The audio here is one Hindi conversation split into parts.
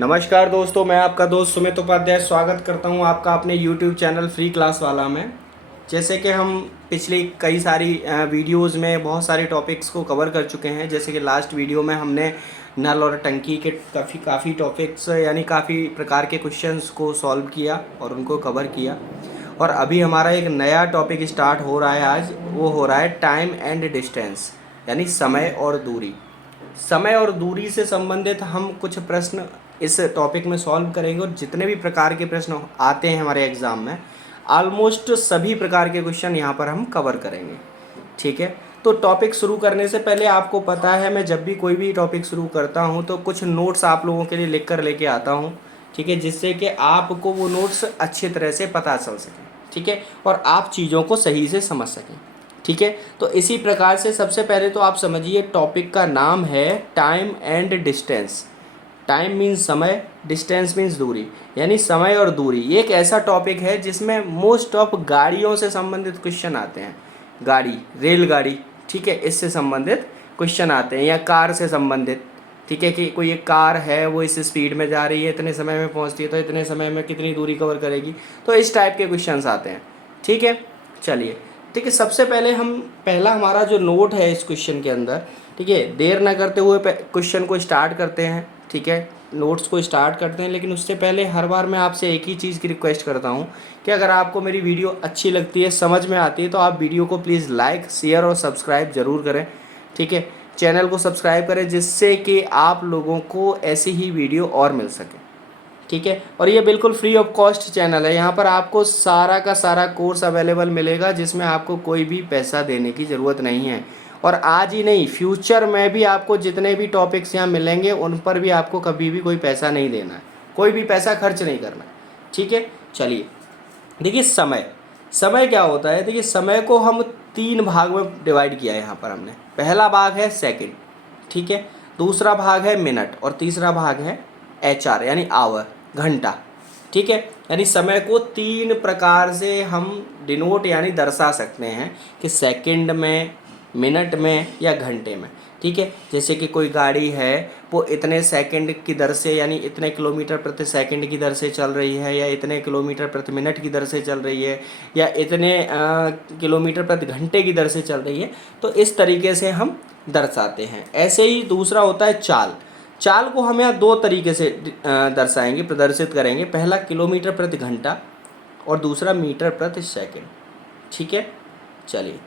नमस्कार दोस्तों, मैं आपका दोस्त सुमित उपाध्याय स्वागत करता हूं आपका अपने YouTube चैनल फ्री क्लास वाला में। जैसे कि हम पिछली कई सारी वीडियोस में बहुत सारे टॉपिक्स को कवर कर चुके हैं। जैसे कि लास्ट वीडियो में हमने नल और टंकी के काफ़ी टॉपिक्स यानी काफ़ी प्रकार के क्वेश्चंस को सॉल्व किया और उनको कवर किया। और अभी हमारा एक नया टॉपिक स्टार्ट हो रहा है आज, वो हो रहा है टाइम एंड डिस्टेंस यानी समय और दूरी। समय और दूरी से संबंधित हम कुछ प्रश्न इस टॉपिक में सॉल्व करेंगे और जितने भी प्रकार के प्रश्न आते हैं हमारे एग्ज़ाम में, ऑलमोस्ट सभी प्रकार के क्वेश्चन यहाँ पर हम कवर करेंगे। ठीक है, तो टॉपिक शुरू करने से पहले आपको पता है मैं जब भी कोई भी टॉपिक शुरू करता हूँ तो कुछ नोट्स आप लोगों के लिए लिख कर लेके आता हूँ। ठीक है, जिससे कि आपको वो नोट्स अच्छी तरह से पता चल सकें। ठीक है, और आप चीज़ों को सही से समझ सकें। ठीक है, तो इसी प्रकार से सबसे पहले तो आप समझिए टॉपिक का नाम है time and distance. Time means समय, डिस्टेंस मीन्स दूरी, यानी समय और दूरी। ये एक ऐसा टॉपिक है जिसमें मोस्ट ऑफ गाड़ियों से संबंधित क्वेश्चन आते हैं। गाड़ी, रेलगाड़ी, ठीक है, इससे संबंधित क्वेश्चन आते हैं, या कार से संबंधित। ठीक है, कि कोई एक कार है वो इस स्पीड में जा रही है, इतने समय में पहुंचती है, तो इतने समय में कितनी दूरी कवर करेगी, तो इस टाइप के क्वेश्चंस आते हैं। ठीक है, चलिए, ठीक है, सबसे पहले हम पहला हमारा जो नोट है इस क्वेश्चन के अंदर, ठीक है, देर ना करते हुए क्वेश्चन को स्टार्ट करते हैं। ठीक है, नोट्स को स्टार्ट करते हैं, लेकिन उससे पहले हर बार मैं आपसे एक ही चीज़ की रिक्वेस्ट करता हूँ कि अगर आपको मेरी वीडियो अच्छी लगती है, समझ में आती है, तो आप वीडियो को प्लीज़ लाइक, शेयर और सब्सक्राइब ज़रूर करें। ठीक है, चैनल को सब्सक्राइब करें जिससे कि आप लोगों को ऐसी ही वीडियो और मिल सके। ठीक है, और ये बिल्कुल फ्री ऑफ कॉस्ट चैनल है। यहाँ पर आपको सारा का सारा कोर्स अवेलेबल मिलेगा जिसमें आपको कोई भी पैसा देने की ज़रूरत नहीं है। और आज ही नहीं, फ्यूचर में भी आपको जितने भी टॉपिक्स यहाँ मिलेंगे उन पर भी आपको कभी भी कोई पैसा नहीं देना है, कोई भी पैसा खर्च नहीं करना है। ठीक है, चलिए, देखिए समय, समय क्या होता है। देखिए, समय को हम 3 भाग में डिवाइड किया है यहाँ पर हमने। पहला भाग है सेकंड, ठीक है, दूसरा भाग है मिनट और तीसरा भाग है HR यानी आवर, घंटा। ठीक है, यानी समय को 3 प्रकार से हम डिनोट यानी दर्शा सकते हैं कि सेकंड में, मिनट में या घंटे में। ठीक है, जैसे कि कोई गाड़ी है वो इतने सेकंड की दर से यानी इतने किलोमीटर प्रति सेकंड की दर से चल रही है, या इतने किलोमीटर प्रति मिनट की दर से चल रही है, या इतने किलोमीटर प्रति घंटे की दर से चल रही है, तो इस तरीके से हम दर्शाते हैं। ऐसे ही दूसरा होता है चाल। चाल को हम यहाँ 2 तरीके से दर्शाएंगे, प्रदर्शित करेंगे। पहला किलोमीटर प्रति घंटा और दूसरा मीटर प्रति सेकंड। ठीक है, चलिए,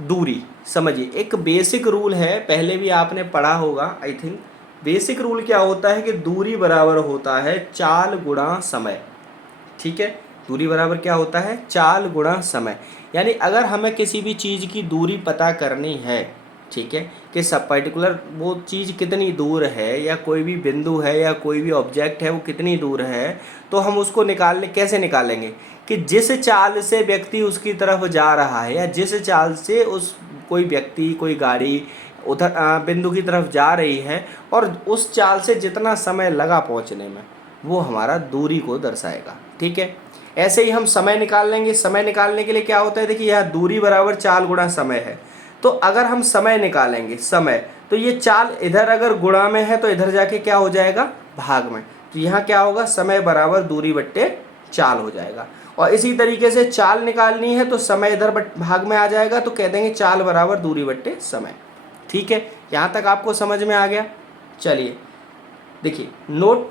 दूरी समझिए, एक बेसिक रूल है, पहले भी आपने पढ़ा होगा आई थिंक। बेसिक रूल क्या होता है कि दूरी बराबर होता है चाल गुणा समय। ठीक है, दूरी बराबर क्या होता है, चाल गुणा समय। यानी अगर हमें किसी भी चीज़ की दूरी पता करनी है, ठीक है, कि सब पर्टिकुलर वो चीज़ कितनी दूर है, या कोई भी बिंदु है या कोई भी ऑब्जेक्ट है वो कितनी दूर है, तो हम उसको कैसे निकालेंगे कि जिस चाल से व्यक्ति उसकी तरफ जा रहा है, या जिस चाल से उस कोई व्यक्ति, कोई गाड़ी उधर बिंदु की तरफ जा रही है, और उस चाल से जितना समय लगा पहुंचने में, वो हमारा दूरी को दर्शाएगा। ठीक है, ऐसे ही हम समय निकाल लेंगे। समय निकालने के लिए क्या होता है, देखिए, यहाँ दूरी बराबर चाल गुणा समय है। तो अगर हम समय निकालेंगे, समय, तो ये चाल इधर अगर गुणा में है तो इधर जाके क्या हो जाएगा, भाग में। तो यहाँ क्या होगा, समय बराबर दूरी बट्टे चाल हो जाएगा। और इसी तरीके से चाल निकालनी है तो समय इधर भाग में आ जाएगा, तो कह देंगे चाल बराबर दूरी बट्टे समय। ठीक है, यहाँ तक आपको समझ में आ गया। चलिए, देखिए, नोट,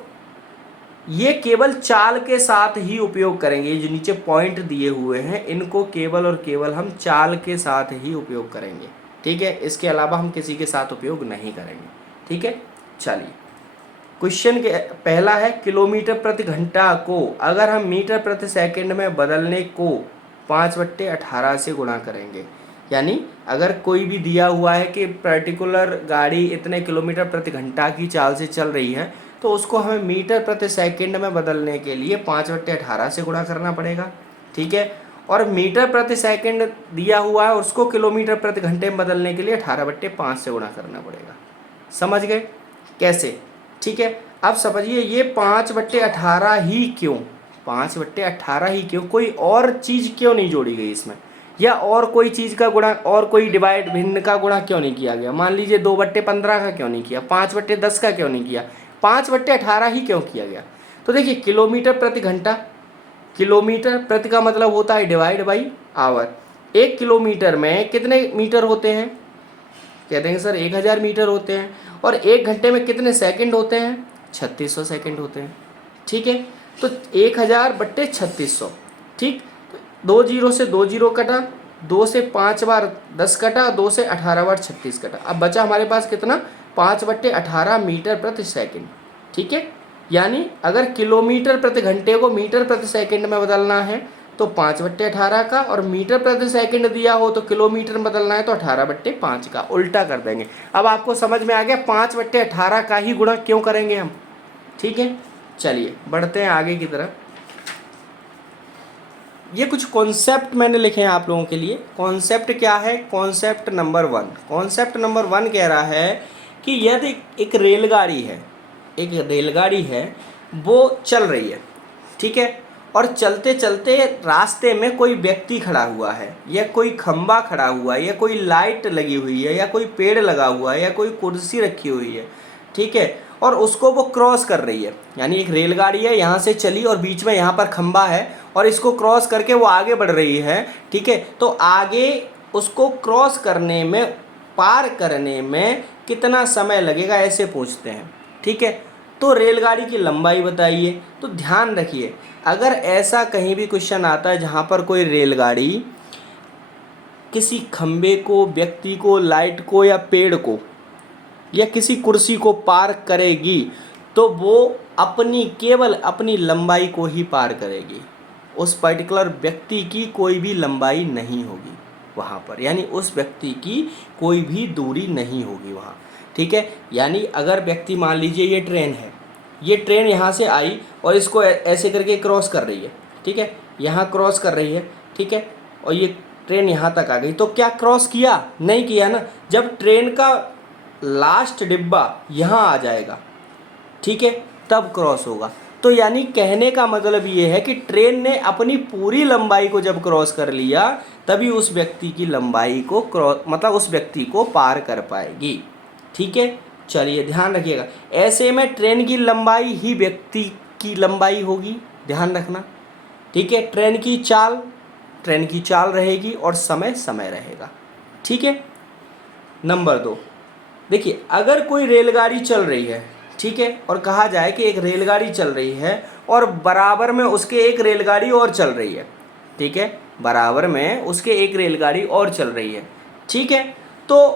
ये केवल चाल के साथ ही उपयोग करेंगे। ये जो नीचे पॉइंट दिए हुए हैं इनको केवल और केवल हम चाल के साथ ही उपयोग करेंगे। ठीक है, इसके अलावा हम किसी के साथ उपयोग नहीं करेंगे। ठीक है, चलिए, क्वेश्चन के पहला है किलोमीटर प्रति घंटा को अगर हम मीटर प्रति सेकंड में बदलने को 5/18 से गुणा करेंगे। यानी अगर कोई भी दिया हुआ है कि पर्टिकुलर गाड़ी इतने किलोमीटर प्रति घंटा की चाल से चल रही है, तो उसको हमें मीटर प्रति सेकंड में बदलने के लिए 5/18 से गुणा करना पड़ेगा। ठीक है, और मीटर प्रति सेकंड दिया हुआ है, उसको किलोमीटर प्रति घंटे में बदलने के लिए 18/5 से गुणा करना पड़ेगा। समझ गए कैसे? ठीक है, अब समझिए ये 5/18 ही क्यों, 5/18 ही क्यों, कोई और चीज़ क्यों नहीं जोड़ी गई इसमें, या और कोई चीज़ का गुणा, और कोई डिवाइड भिन्न का गुणा क्यों नहीं किया गया। मान लीजिए 2/15 का क्यों नहीं किया, 5/10 का क्यों नहीं किया, 5/18 ही क्यों किया गया? तो देखिए किलोमीटर प्रति घंटा, किलोमीटर प्रति का मतलब होता है डिवाइड बाई आवर। 1 किलोमीटर में कितने मीटर होते हैं? कह देंगे सर 1000 मीटर होते हैं। और 1 घंटे में कितने सेकंड होते हैं? 3600 सेकंड होते हैं। ठीक है, तो 1000/3600। ठीक, 2 जीरो से 2 जीरो कटा, 2 से 5 बार 10 कटा, 2 से 18 बार 36 कटा। अब बचा हमारे पास कितना? 5/18 मीटर प्रति सेकंड। ठीक है, यानी अगर किलोमीटर प्रति घंटे को मीटर प्रति सेकंड में बदलना है तो 5/18 का, और मीटर प्रति सेकंड दिया हो तो किलोमीटर में बदलना है तो 18/5 का, उल्टा कर देंगे। अब आपको समझ में आ गया 5/18 का ही गुणा क्यों करेंगे हम। ठीक है, चलिए बढ़ते हैं आगे की तरफ। ये कुछ कॉन्सेप्ट मैंने लिखे हैं आप लोगों के लिए। कॉन्सेप्ट क्या है? Concept number 1। कॉन्सेप्ट नंबर 1 कह रहा है कि यदि एक रेलगाड़ी है, एक रेलगाड़ी है, वो चल रही है, ठीक है, और चलते चलते रास्ते में कोई व्यक्ति खड़ा हुआ है, या कोई खंबा खड़ा हुआ है, या कोई लाइट लगी हुई है, या कोई पेड़ लगा हुआ है, या कोई कुर्सी रखी हुई है, ठीक है, और उसको वो क्रॉस कर रही है। यानी एक रेलगाड़ी है, यहाँ से चली और बीच में यहाँ पर खंबा है और इसको क्रॉस करके वो आगे बढ़ रही है। ठीक है, तो आगे उसको क्रॉस करने में, पार करने में कितना समय लगेगा, ऐसे पूछते हैं। ठीक है, तो रेलगाड़ी की लंबाई बताइए। तो ध्यान रखिए, अगर ऐसा कहीं भी क्वेश्चन आता है जहाँ पर कोई रेलगाड़ी किसी खंबे को, व्यक्ति को, लाइट को, या पेड़ को, या किसी कुर्सी को पार करेगी, तो वो केवल अपनी लंबाई को ही पार करेगी। उस पर्टिकुलर व्यक्ति की कोई भी लंबाई नहीं होगी वहाँ पर, यानी उस व्यक्ति की कोई भी दूरी नहीं होगी वहाँ। ठीक है, यानी अगर व्यक्ति, मान लीजिए ये ट्रेन है, ये ट्रेन यहाँ से आई और इसको ऐसे करके क्रॉस कर रही है। ठीक है, यहाँ क्रॉस कर रही है। ठीक है, और ये ट्रेन यहाँ तक आ गई, तो क्या क्रॉस किया? नहीं किया ना। जब ट्रेन का लास्ट डिब्बा यहाँ आ जाएगा, ठीक है, तब क्रॉस होगा। तो यानी कहने का मतलब ये है कि ट्रेन ने अपनी पूरी लंबाई को जब क्रॉस कर लिया, तभी उस व्यक्ति की लंबाई को मतलब उस व्यक्ति को पार कर पाएगी। ठीक है, चलिए ध्यान रखिएगा, ऐसे में ट्रेन की लंबाई ही व्यक्ति की लंबाई होगी, ध्यान रखना। ठीक है, ट्रेन की चाल रहेगी और समय रहेगा। ठीक है, नंबर 2, देखिए अगर कोई रेलगाड़ी चल रही है, ठीक है, और कहा जाए कि एक रेलगाड़ी चल रही है और बराबर में उसके एक रेलगाड़ी और चल रही है। ठीक है, बराबर में उसके एक रेलगाड़ी और चल रही है। ठीक है, तो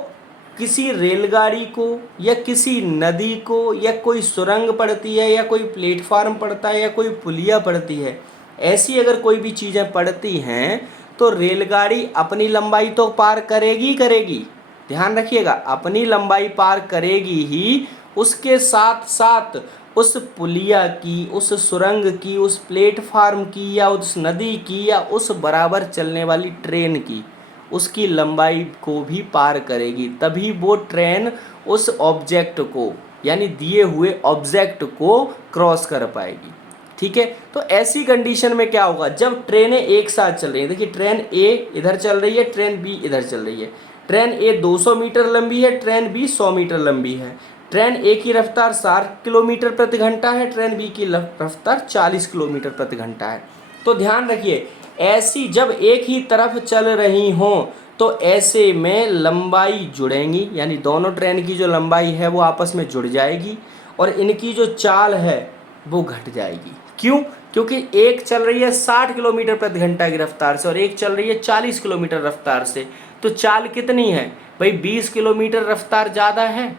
किसी रेलगाड़ी को, या किसी नदी को, या कोई सुरंग पड़ती है, या कोई प्लेटफार्म पड़ता है, या कोई पुलिया पड़ती है, ऐसी अगर कोई भी चीज़ें पड़ती हैं तो रेलगाड़ी अपनी लंबाई तो पार करेगी। ध्यान रखिएगा, अपनी लंबाई पार करेगी ही, उसके साथ साथ उस पुलिया की, उस सुरंग की, उस प्लेटफार्म की, या उस नदी की, या उस बराबर चलने वाली ट्रेन की, उसकी लंबाई को भी पार करेगी। तभी वो ट्रेन उस ऑब्जेक्ट को, यानी दिए हुए ऑब्जेक्ट को क्रॉस कर पाएगी। ठीक है, तो ऐसी कंडीशन में क्या होगा, जब ट्रेनें एक साथ चल रही हैं। देखिए ट्रेन ए इधर चल रही है, ट्रेन बी इधर चल रही है। ट्रेन ए 200 मीटर लंबी है, ट्रेन बी 100 मीटर लंबी है। ट्रेन ए की रफ्तार 60 किलोमीटर प्रति घंटा है, ट्रेन बी की रफ्तार 40 किलोमीटर प्रति घंटा है। तो ध्यान रखिए, ऐसी जब एक ही तरफ चल रही हों तो ऐसे में लंबाई जुड़ेंगी, यानी दोनों ट्रेन की जो लंबाई है वो आपस में जुड़ जाएगी, और इनकी जो चाल है वो घट जाएगी। क्यों? क्योंकि एक चल रही है 60 किलोमीटर प्रति घंटा की रफ्तार से और एक चल रही है 40 किलोमीटर रफ्तार से, तो चाल कितनी है भाई? 20 किलोमीटर रफ्तार ज़्यादा है।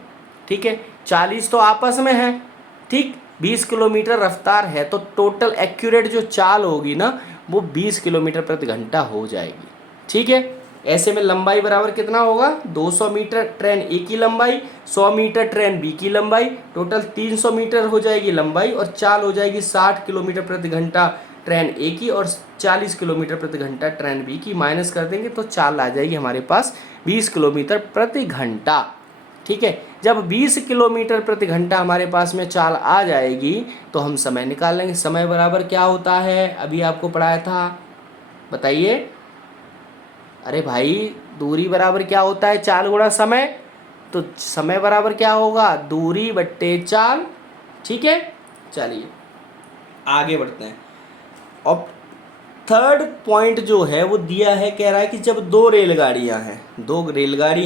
ठीक है, 40 तो आपस में है, ठीक, 20 किलोमीटर रफ्तार है, तो टोटल एक्यूरेट जो चाल होगी ना वो 20 किलोमीटर प्रति घंटा हो जाएगी। ठीक है, ऐसे में लंबाई बराबर कितना होगा? 200 मीटर ट्रेन ए की लंबाई, 100 मीटर ट्रेन बी की लंबाई, टोटल 300 मीटर हो जाएगी लंबाई, और चाल हो जाएगी 60 किलोमीटर प्रति घंटा ट्रेन ए की और 40 किलोमीटर प्रति घंटा ट्रेन बी की। माइनस कर देंगे तो चाल आ जाएगी हमारे पास 20 किलोमीटर प्रति घंटा। ठीक है, जब 20 किलोमीटर प्रति घंटा हमारे पास में चाल आ जाएगी तो हम समय निकाल लेंगे। समय बराबर क्या होता है? अभी आपको पढ़ाया था, बताइए। अरे भाई, दूरी बराबर क्या होता है? चाल गुणा समय। तो समय बराबर क्या होगा? दूरी बट्टे चाल। ठीक है, चलिए आगे बढ़ते हैं। अब थर्ड पॉइंट जो है वो दिया है, कह रहा है कि जब दो रेलगाड़ी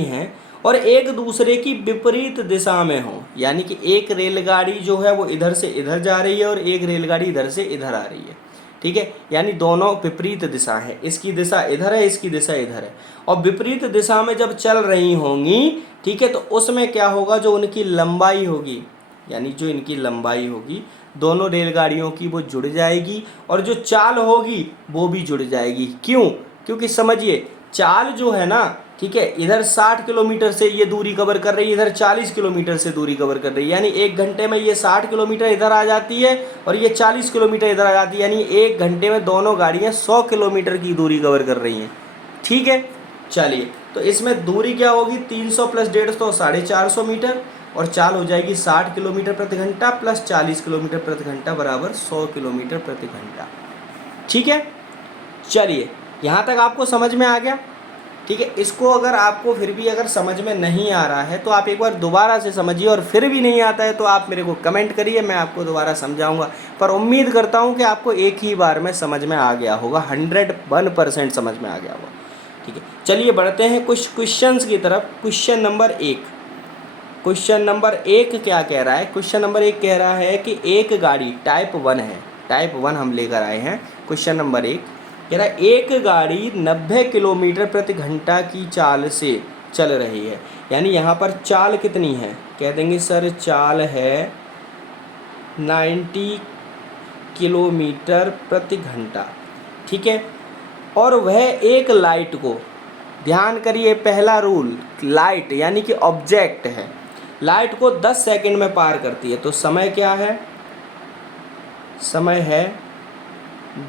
हैं और एक दूसरे की विपरीत दिशा में हो, यानी कि एक रेलगाड़ी जो है वो इधर से इधर जा रही है और एक रेलगाड़ी इधर से इधर आ रही है, ठीक है, यानी दोनों विपरीत दिशा है, इसकी दिशा इधर है, इसकी दिशा इधर है, और विपरीत दिशा में जब चल रही होंगी, ठीक है, तो उसमें क्या होगा, जो उनकी लंबाई होगी, यानी जो इनकी लंबाई होगी दोनों रेलगाड़ियों की वो जुड़ जाएगी, और जो चाल होगी वो भी जुड़ जाएगी। क्यों? क्योंकि समझिए चाल जो है ना, ठीक है, इधर 60 किलोमीटर से ये दूरी कवर कर रही है, इधर 40 किलोमीटर से दूरी कवर कर रही है, यानी 1 घंटे में ये 60 किलोमीटर इधर आ जाती है और ये 40 किलोमीटर इधर आ जाती है, यानी 1 घंटे में दोनों गाड़ियाँ 100 किलोमीटर की दूरी कवर कर रही हैं, ठीक है। चलिए, तो इसमें दूरी क्या होगी, 300 प्लस 150 तो 450 मीटर, और चाल हो जाएगी 60 किलोमीटर प्रति घंटा प्लस 40 किलोमीटर प्रति घंटा बराबर 100 किलोमीटर प्रति घंटा, ठीक है। चलिए, यहाँ तक आपको समझ में आ गया, ठीक है। इसको अगर आपको फिर भी अगर समझ में नहीं आ रहा है तो आप एक बार दोबारा से समझिए, और फिर भी नहीं आता है तो आप मेरे को कमेंट करिए, मैं आपको दोबारा समझाऊंगा, पर उम्मीद करता हूँ कि आपको एक ही बार में समझ में आ गया होगा, 101% समझ में आ गया होगा, ठीक है। चलिए बढ़ते हैं कुछ क्वेश्चंस की तरफ। क्वेश्चन नंबर 1 क्या कह रहा है? क्वेश्चन नंबर 1 कह रहा है कि एक गाड़ी टाइप 1 है, टाइप 1 हम लेकर आए हैं। क्वेश्चन नंबर 1 कह रहा है एक गाड़ी 90 किलोमीटर प्रति घंटा की चाल से चल रही है, यानी यहाँ पर चाल कितनी है? कह देंगे सर चाल है 90 किलोमीटर प्रति घंटा, ठीक है। और वह एक लाइट को, ध्यान करिए पहला रूल, लाइट यानी कि ऑब्जेक्ट है, लाइट को 10 सेकंड में पार करती है, तो समय क्या है? समय है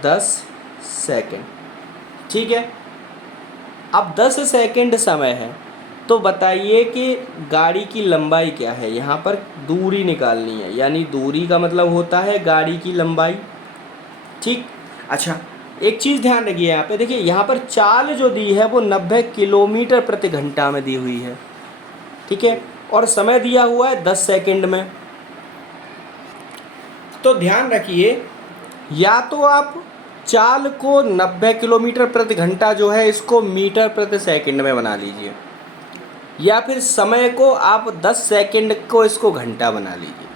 10 सेकंड, ठीक है। अब 10 सेकंड समय है तो बताइए कि गाड़ी की लंबाई क्या है? यहाँ पर दूरी निकालनी है, यानी दूरी का मतलब होता है गाड़ी की लंबाई, ठीक। अच्छा, एक चीज़ ध्यान रखिए, यहाँ पे देखिए, यहाँ पर चाल जो दी है वो 90 किलोमीटर प्रति घंटा में दी हुई है, ठीक है, और समय दिया हुआ है 10 सेकंड में। तो ध्यान रखिए, या तो आप चाल को 90 किलोमीटर प्रति घंटा जो है इसको मीटर प्रति सेकंड में बना लीजिए, या फिर समय को आप 10 सेकंड को इसको घंटा बना लीजिए,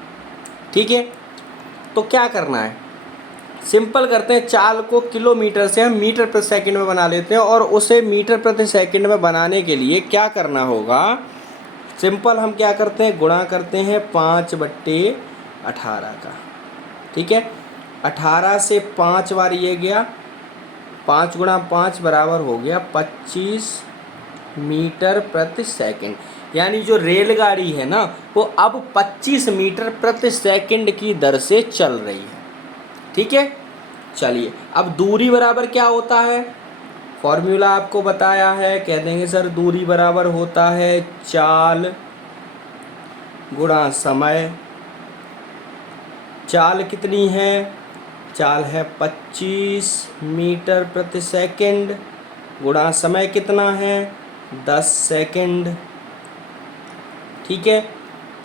ठीक है। तो क्या करना है, सिंपल करते हैं, चाल को किलोमीटर से हम मीटर प्रति सेकंड में बना लेते हैं, और उसे मीटर प्रति सेकंड में बनाने के लिए क्या करना होगा, सिंपल हम क्या करते हैं, गुणा करते हैं 5/18 का, ठीक है। 18 से 5 बार ये गया, 5 गुणा 5 बराबर हो गया 25 मीटर प्रति सेकंड, यानी जो रेलगाड़ी है ना वो अब 25 मीटर प्रति सेकंड की दर से चल रही है, ठीक है। चलिए, अब दूरी बराबर क्या होता है? फॉर्मूला आपको बताया है, कह देंगे सर दूरी बराबर होता है चाल गुणा समय। चाल कितनी है? चाल है 25 मीटर प्रति सेकंड, गुणा समय कितना है? 10 सेकंड, ठीक है।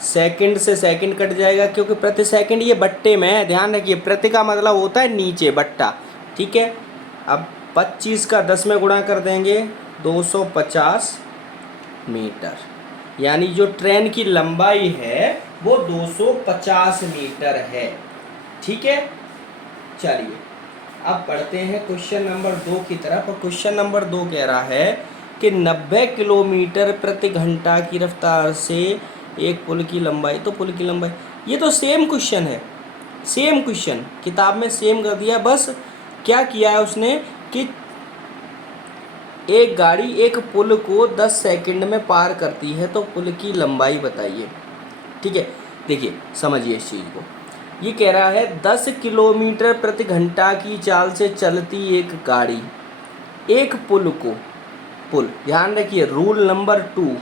सेकंड से सेकंड कट जाएगा क्योंकि प्रति सेकंड ये बट्टे में है, ध्यान रखिए, प्रति का मतलब होता है नीचे बट्टा, ठीक है। अब 25 का 10 में गुणा कर देंगे 250 मीटर, यानी जो ट्रेन की लंबाई है वो 250 मीटर है, ठीक है। चलिए, अब पढ़ते हैं क्वेश्चन नंबर 2 की तरफ। और क्वेश्चन नंबर 2 कह रहा है कि 90 किलोमीटर प्रति घंटा की रफ्तार से एक पुल की लंबाई, तो पुल की लंबाई, ये तो सेम क्वेश्चन है, सेम क्वेश्चन किताब में सेम कर दिया, बस क्या किया है उसने कि एक गाड़ी एक पुल को 10 सेकंड में पार करती है तो पुल की लंबाई बताइए, ठीक है। देखिए समझिए इस चीज़ को, ये कह रहा है 10 किलोमीटर प्रति घंटा की चाल से चलती एक गाड़ी एक पुल को, पुल ध्यान रखिए रूल नंबर 2,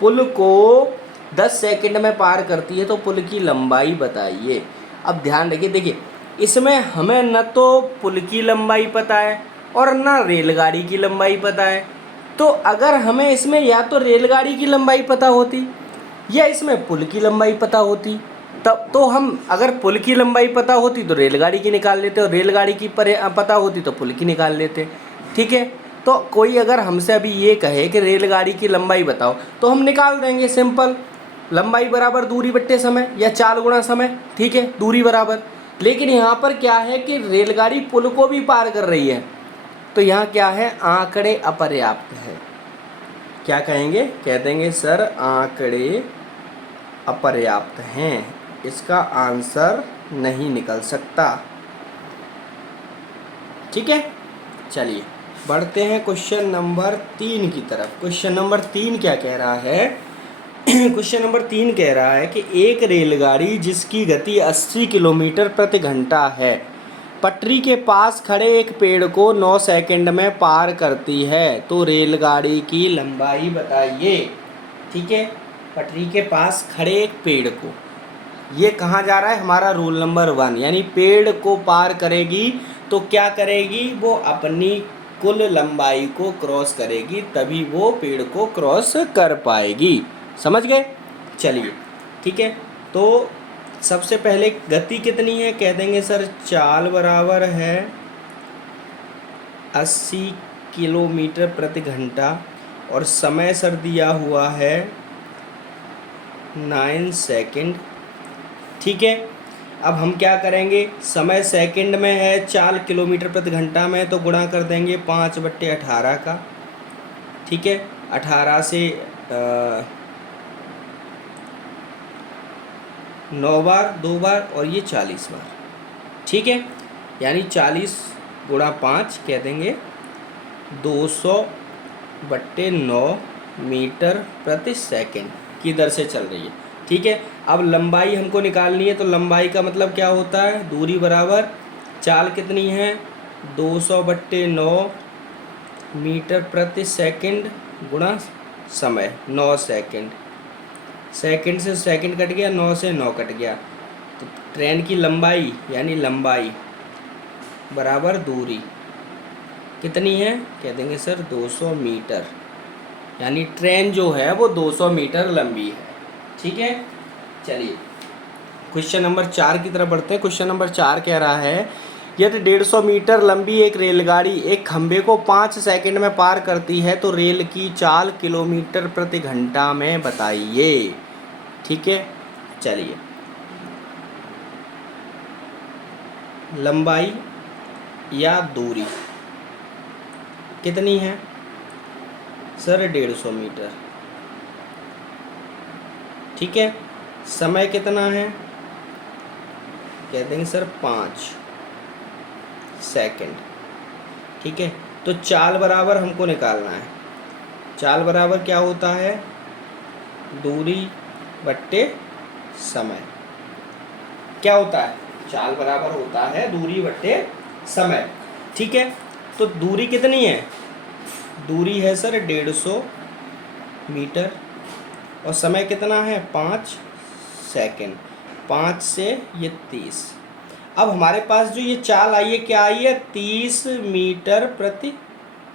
पुल को 10 सेकंड में पार करती है तो पुल की लंबाई बताइए। अब ध्यान रखिए, देखिए इसमें हमें न तो पुल की लंबाई पता है और न रेलगाड़ी की लंबाई पता है, तो अगर हमें इसमें या तो रेलगाड़ी की लंबाई पता होती या इसमें पुल की लंबाई पता होती तब तो हम अगर पुल की लंबाई पता होती तो रेलगाड़ी की निकाल लेते और रेलगाड़ी की पता होती तो पुल की निकाल लेते। ठीक है, तो कोई अगर हमसे अभी ये कहे कि रेलगाड़ी की लंबाई बताओ तो हम निकाल देंगे सिंपल, लंबाई बराबर दूरी बट्टे समय या चाल गुणा समय। ठीक है, दूरी बराबर। लेकिन यहाँ पर क्या है कि रेलगाड़ी पुल को भी पार कर रही है, तो यहाँ क्या है, आंकड़े अपर्याप्त है। क्या कहेंगे, कह देंगे सर आंकड़े अपर्याप्त हैं, इसका आंसर नहीं निकल सकता। ठीक है, चलिए बढ़ते हैं क्वेश्चन नंबर 3 की तरफ। क्वेश्चन नंबर 3 क्या कह रहा है क्वेश्चन नंबर 3 कह रहा है कि एक रेलगाड़ी जिसकी गति 80 किलोमीटर प्रति घंटा है पटरी के पास खड़े एक पेड़ को 9 सेकंड में पार करती है, तो रेलगाड़ी की लंबाई बताइए। ठीक है, पटरी के पास खड़े एक पेड़ को, ये कहाँ जा रहा है, हमारा रूल नंबर 1, यानी पेड़ को पार करेगी तो क्या करेगी, वो अपनी कुल लंबाई को क्रॉस करेगी, तभी वो पेड़ को क्रॉस कर पाएगी। समझ गए? चलिए ठीक है, तो सबसे पहले गति कितनी है, कह देंगे सर चाल बराबर है 80 किलोमीटर प्रति घंटा और समय सर दिया हुआ है 9 सेकंड। ठीक है, अब हम क्या करेंगे, समय सेकंड में है, चाल किलोमीटर प्रति घंटा में, तो गुणा कर देंगे 5/18 का। ठीक है, 18 से 9 बार, 2 बार और ये 40 बार। ठीक है, यानी 40 गुणा 5 कह देंगे 200/9 मीटर प्रति सेकंड की दर से चल रही है। ठीक है, अब लंबाई हमको निकालनी है, तो लंबाई का मतलब क्या होता है, दूरी बराबर चाल कितनी है 200/9 मीटर प्रति सेकंड गुणा समय 9 सेकंड। सेकंड से सेकंड कट गया, 9 से 9 कट गया, तो ट्रेन की लंबाई यानी लंबाई बराबर दूरी कितनी है, कह देंगे सर 200 मीटर, यानी ट्रेन जो है वो 200 मीटर लंबी है। ठीक है, चलिए क्वेश्चन नंबर 4 की तरफ बढ़ते हैं। क्वेश्चन नंबर 4 कह रहा है यदि 150 मीटर लंबी एक रेलगाड़ी एक खंभे को 5 सेकंड में पार करती है तो रेल की चाल किलोमीटर प्रति घंटा में बताइए। ठीक है, चलिए लंबाई या दूरी कितनी है सर 150 मीटर। ठीक है, समय कितना है, कह देंगे सर 5 सेकंड। ठीक है, तो चाल बराबर हमको निकालना है, चाल बराबर क्या होता है, दूरी बट्टे समय। क्या होता है, चाल बराबर होता है दूरी बट्टे समय। ठीक है, तो दूरी कितनी है, दूरी है सर 150 मीटर और समय कितना है 5 सेकंड, 5 से ये 30। अब हमारे पास जो ये चाल आई है क्या आई है, 30 मीटर प्रति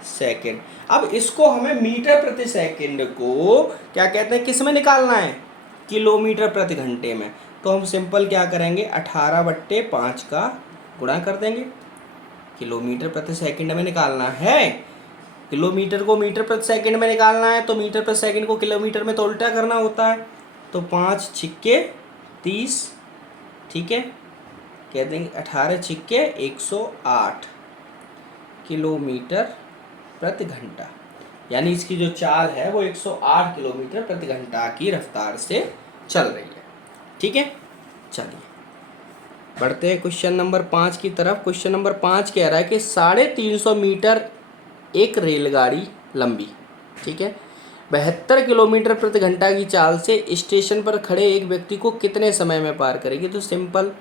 सेकंड। अब इसको हमें मीटर प्रति सेकंड को क्या कहते हैं, किस में निकालना है, किलोमीटर प्रति घंटे में। तो हम सिंपल क्या करेंगे, 18/5 का गुणा कर देंगे, किलोमीटर प्रति सेकंड में निकालना है, किलोमीटर को मीटर प्रति सेकंड में निकालना है, तो मीटर प्रति सेकंड को किलोमीटर में तो उल्टा करना होता है, तो 5 छिक्के 30। ठीक है, कह देंगे 18 छिक्के 108 किलोमीटर प्रति घंटा, यानी इसकी जो चाल है वो 108 किलोमीटर प्रति घंटा की रफ्तार से चल रही है। ठीक है, चलिए बढ़ते हैं क्वेश्चन नंबर 5 की तरफ। क्वेश्चन नंबर 5 कह रहा है कि 350 मीटर एक रेलगाड़ी लंबी, ठीक है, 72 किलोमीटर प्रति घंटा की चाल से स्टेशन पर खड़े एक व्यक्ति को कितने समय में पार करेगी। तो सिंपल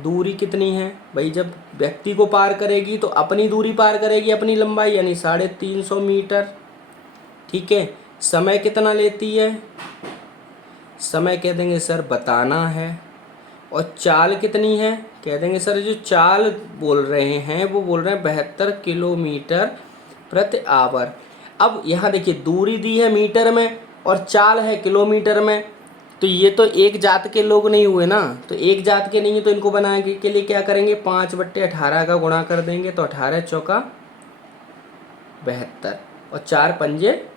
दूरी कितनी है भाई, जब व्यक्ति को पार करेगी तो अपनी दूरी पार करेगी, अपनी लंबाई यानी 350 मीटर। ठीक है, समय कितना लेती है, समय कह देंगे सर बताना है, और चाल कितनी है, कह देंगे सर जो चाल बोल रहे हैं वो बोल रहे हैं 72 किलोमीटर प्रति आवर। अब यहाँ देखिए दूरी दी है मीटर में और चाल है किलोमीटर में, तो ये तो एक जात के लोग नहीं हुए ना, तो एक जात के नहीं है तो इनको बनाने के लिए क्या करेंगे, 5/18 का गुणा कर देंगे तो 18 चौका 72 और 4 पंजे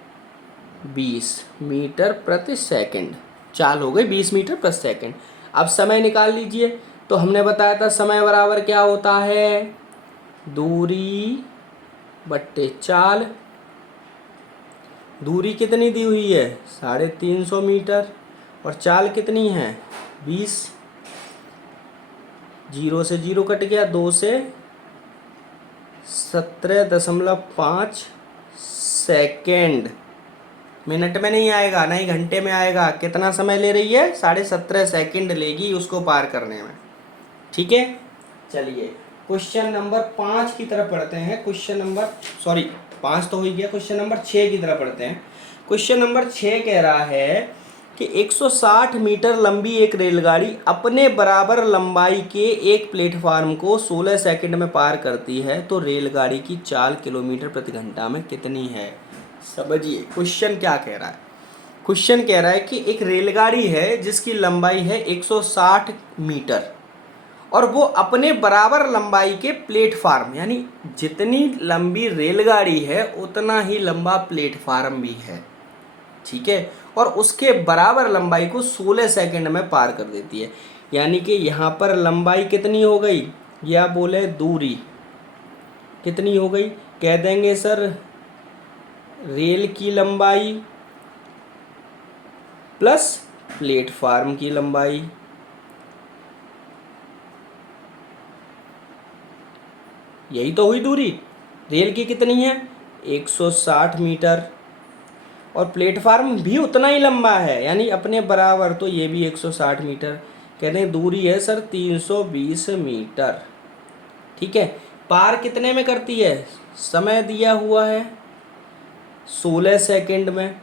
20 मीटर प्रति सेकंड। चाल हो गई 20 मीटर प्रति सेकंड। अब समय निकाल लीजिए। तो हमने बताया था समय बराबर क्या होता है, दूरी बट्टे चाल। दूरी कितनी दी हुई है, 350 मीटर, और चाल कितनी है 20। 0 से 0 कट गया, 2 से 17.5 सेकेंड। मिनट में नहीं आएगा, ना ही घंटे में आएगा। कितना समय ले रही है, 17.5 सेकेंड लेगी उसको पार करने में। ठीक है, चलिए क्वेश्चन नंबर 5 की तरफ पढ़ते हैं। क्वेश्चन नंबर 5 तो हो ही गया, क्वेश्चन नंबर 6 की तरफ पढ़ते हैं। क्वेश्चन नंबर 6 कह रहा है कि 160 मीटर लंबी एक रेलगाड़ी अपने बराबर लंबाई के एक प्लेटफार्म को 16 सेकंड में पार करती है, तो रेलगाड़ी की चाल किलोमीटर प्रति घंटा में कितनी है। समझिए क्वेश्चन क्या कह रहा है। क्वेश्चन कह रहा है कि एक रेलगाड़ी है जिसकी लंबाई है 160 मीटर और वो अपने बराबर लंबाई के प्लेटफार्म, यानी जितनी लंबी रेलगाड़ी है उतना ही लंबा प्लेटफार्म भी है। ठीक है, और उसके बराबर लंबाई को 16 सेकंड में पार कर देती है। यानी कि यहाँ पर लंबाई कितनी हो गई, या बोले दूरी कितनी हो गई, कह देंगे सर रेल की लंबाई प्लस प्लेटफार्म की लंबाई। यही तो हुई दूरी। रेल की कितनी है 160 मीटर और प्लेटफार्म भी उतना ही लंबा है, यानी अपने बराबर, तो ये भी 160 मीटर। कहते हैं दूरी है सर 320 मीटर। ठीक है, पार कितने में करती है, समय दिया हुआ है 16 सेकंड में।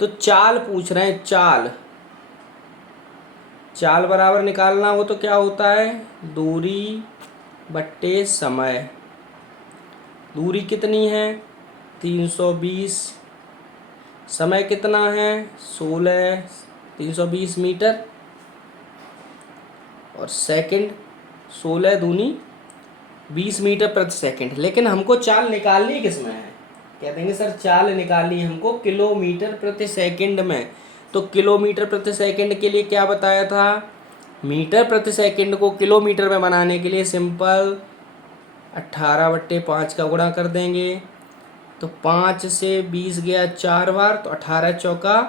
तो चाल पूछ रहे हैं, चाल बराबर निकालना हो तो क्या होता है, दूरी बट्टे समय। दूरी कितनी है 320, समय कितना है 16, 320 मीटर, और सेकंड 16 दूनी 20 मीटर प्रति सेकंड। लेकिन हमको चाल निकालनी किस में है, कह देंगे सर चाल निकालनी हमको किलोमीटर प्रति सेकंड में। तो किलोमीटर प्रति सेकंड के लिए क्या बताया था, मीटर प्रति सेकंड को किलोमीटर में बनाने के लिए सिंपल 18/5 का गुणा कर देंगे। तो 5 से 20 गया 4 बार, तो 18 चौका,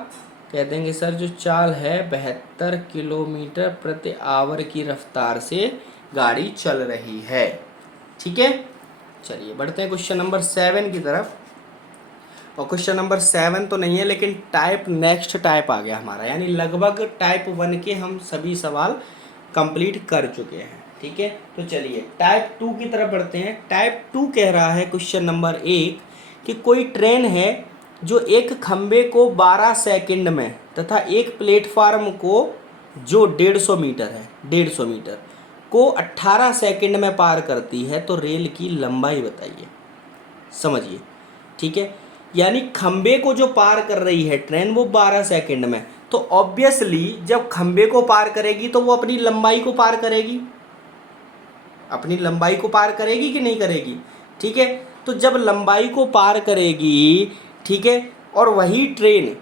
कह देंगे सर जो चाल है 72 किलोमीटर प्रति आवर की रफ्तार से गाड़ी चल रही है। ठीक है, चलिए बढ़ते हैं क्वेश्चन नंबर 7 की तरफ। और क्वेश्चन नंबर 7 तो नहीं है, लेकिन नेक्स्ट टाइप आ गया हमारा, यानी लगभग टाइप 1 के हम सभी सवाल कंप्लीट कर चुके हैं। ठीक है, तो चलिए टाइप 2 की तरफ बढ़ते हैं। टाइप 2 कह रहा है क्वेश्चन नंबर 1 कि कोई ट्रेन है जो एक खंबे को 12 सेकंड में तथा एक प्लेटफार्म को जो 150 मीटर है, 150 मीटर को 18 सेकंड में पार करती है, तो रेल की लंबाई बताइए। समझिए, ठीक है, यानी खंबे को जो पार कर रही है ट्रेन वो 12 सेकंड में, तो ऑब्वियसली जब खंबे को पार करेगी तो वो अपनी लंबाई को पार करेगी, अपनी लंबाई को पार करेगी कि नहीं करेगी। ठीक है, तो जब लंबाई को पार करेगी, ठीक है, और वही ट्रेन